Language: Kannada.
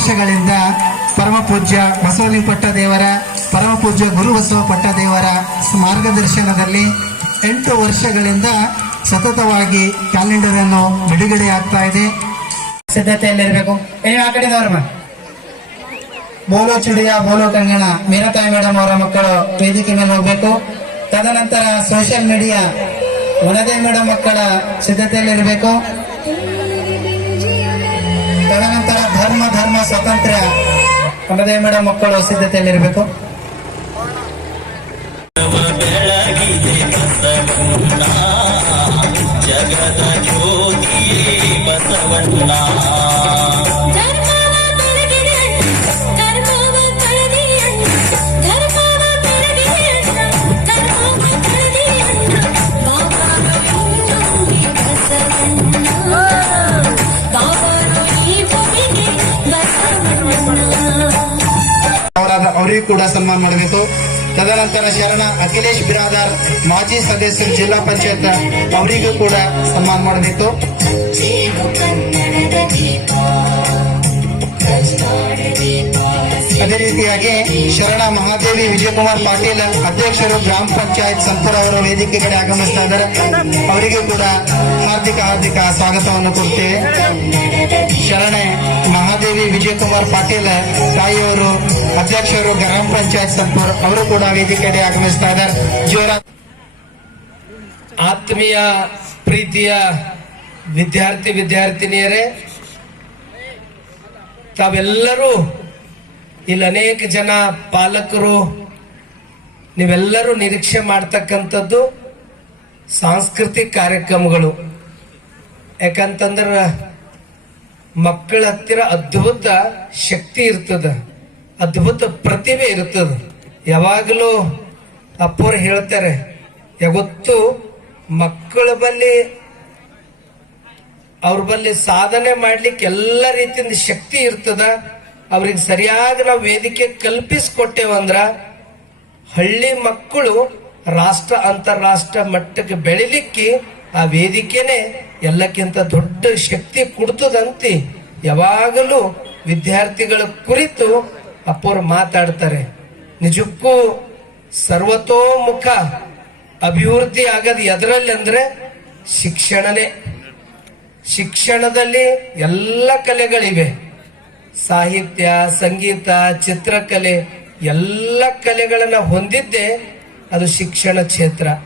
ವರ್ಷಗಳಿಂದ ಪರಮ ಪೂಜ್ಯ ಬಸವಲಿಂಗ ದೇವರ ಪರಮ ಪೂಜ್ಯ ಗುರು ಬಸವ ಪಟ್ಟದೇವರ ಮಾರ್ಗದರ್ಶನದಲ್ಲಿ 8 ವರ್ಷಗಳಿಂದ ಸತತವಾಗಿ ಕ್ಯಾಲೆಂಡರ್ ಅನ್ನು ಬಿಡುಗಡೆ ಆಗ್ತಾ ಇದೆ. ಸಿದ್ಧತೆಯಲ್ಲಿರಬೇಕು. ಆ ಕಡೆದವ್ರ ಬೋಲೋ ಚುಡಿಯ ಬೋಲೋ ಕಂಗಣ ಮೀರತಾಯಿ ಮೇಡಮ್ ಅವರ ಮಕ್ಕಳು ವೇದಿಕೆ ಮೇಲೆ ಹೋಗ್ಬೇಕು. ತದನಂತರ ಸೋಷಿಯಲ್ ಮೀಡಿಯಾ ವನದೇ ಮೇಡಮ್ ಮಕ್ಕಳ ಸಿದ್ಧತೆಯಲ್ಲಿರಬೇಕು. ತದನಂತರ ಧರ್ಮ ಸ್ವಾತಂತ್ರ್ಯ ವನದೇ ಮೇಡಮ್ ಮಕ್ಕಳು ಸಿದ್ಧತೆಯಲ್ಲಿರಬೇಕು. ಜಗದ ಜ್ಯೋತಿ ಬಸವಣ್ಣ ಅವರಿಗೂ ಕೂಡ ಸನ್ಮಾನ ಮಾಡಬೇಕು. ತದನಂತರ ಶರಣ ಅಖಿಲೇಶ್ ಬಿರಾದಾರ್ ಮಾಜಿ ಸದಸ್ಯರು ಜಿಲ್ಲಾ ಪಂಚಾಯತ್ ಅವರಿಗೂ ಕೂಡ ಸನ್ಮಾನ ಮಾಡಬೇಕು. ಅದೇ ರೀತಿಯಾಗಿ ಶರಣ ಮಹಾದೇವಿ ವಿಜಯಕುಮಾರ್ ಪಾಟೀಲ್ ಅಧ್ಯಕ್ಷರು ಗ್ರಾಮ ಪಂಚಾಯತ್ ಸಂಪುರ ಅವರ ವೇದಿಕೆ ಕಡೆ ಆಗಮಿಸ್ತಾ ಇದ್ದಾರೆ. ಅವರಿಗೂ ಕೂಡ ಹಾರ್ದಿಕ ಸ್ವಾಗತವನ್ನು ಕೊಡ್ತೇವೆ. ಶರಣೆ ಮಹಾದೇವಿ ವಿಜಯಕುಮಾರ್ ಪಾಟೀಲ್ ತಾಯಿಯವರು ಅಧ್ಯಕ್ಷರು ಗ್ರಾಮ ಪಂಚಾಯತ್ ಸಂಪುರ ಅವರು ಕೂಡ ವೇದಿಕೆ ಕಡೆ ಆಗಮಿಸ್ತಾ ಇದ್ದಾರೆ. ಜೋರ ಆತ್ಮೀಯ ಪ್ರೀತಿಯ ವಿದ್ಯಾರ್ಥಿನಿಯರೇ, ತಾವೆಲ್ಲರೂ ಇಲ್ಲಿ ಅನೇಕ ಜನ ಪಾಲಕರು ನೀವೆಲ್ಲರೂ ನಿರೀಕ್ಷೆ ಮಾಡ್ತಕ್ಕಂಥದ್ದು ಸಾಂಸ್ಕೃತಿಕ ಕಾರ್ಯಕ್ರಮಗಳು. ಯಾಕಂತಂದ್ರ ಮಕ್ಕಳ ಹತ್ತಿರ ಅದ್ಭುತ ಶಕ್ತಿ ಇರ್ತದ, ಅದ್ಭುತ ಪ್ರತಿಭೆ ಇರ್ತದ. ಯಾವಾಗಲೂ ಅಪ್ಪವ್ರು ಹೇಳ್ತಾರೆ, ಯಾವತ್ತು ಮಕ್ಕಳ ಬಲ್ಲಿ ಅವ್ರ ಬಲ್ಲಿ ಸಾಧನೆ ಮಾಡ್ಲಿಕ್ಕೆ ಎಲ್ಲ ರೀತಿಯಿಂದ ಶಕ್ತಿ ಇರ್ತದ. ಅವ್ರಿಗೆ ಸರಿಯಾಗಿ ನಾವು ವೇದಿಕೆ ಕಲ್ಪಿಸ್ಕೊಟ್ಟೇವಂದ್ರ ಹಳ್ಳಿ ಮಕ್ಕಳು ರಾಷ್ಟ್ರ ಅಂತಾರಾಷ್ಟ್ರ ಮಟ್ಟಕ್ಕೆ ಬೆಳಿಲಿಕ್ಕೆ ಆ ವೇದಿಕೆನೆ ಎಲ್ಲಕ್ಕಿಂತ ದೊಡ್ಡ ಶಕ್ತಿ ಕೊಡ್ತದಂತೆ ಯಾವಾಗಲೂ ವಿದ್ಯಾರ್ಥಿಗಳ ಕುರಿತು ಅಪ್ಪವ್ರು ಮಾತಾಡ್ತಾರೆ. ನಿಜಕ್ಕೂ ಸರ್ವತೋಮುಖ ಅಭಿವೃದ್ಧಿ ಆಗದು ಎದರಲ್ಲಿ ಅಂದ್ರೆ ಶಿಕ್ಷಣನೇ. ಶಿಕ್ಷಣದಲ್ಲಿ ಎಲ್ಲ ಕಲೆಗಳಿವೆ, ಸಾಹಿತ್ಯ, ಸಂಗೀತ, ಚಿತ್ರಕಲೆ, ಎಲ್ಲ ಕಲೆಗಳನ್ನ ಹೊಂದಿದ್ದೇ ಅದು ಶಿಕ್ಷಣ ಕ್ಷೇತ್ರ.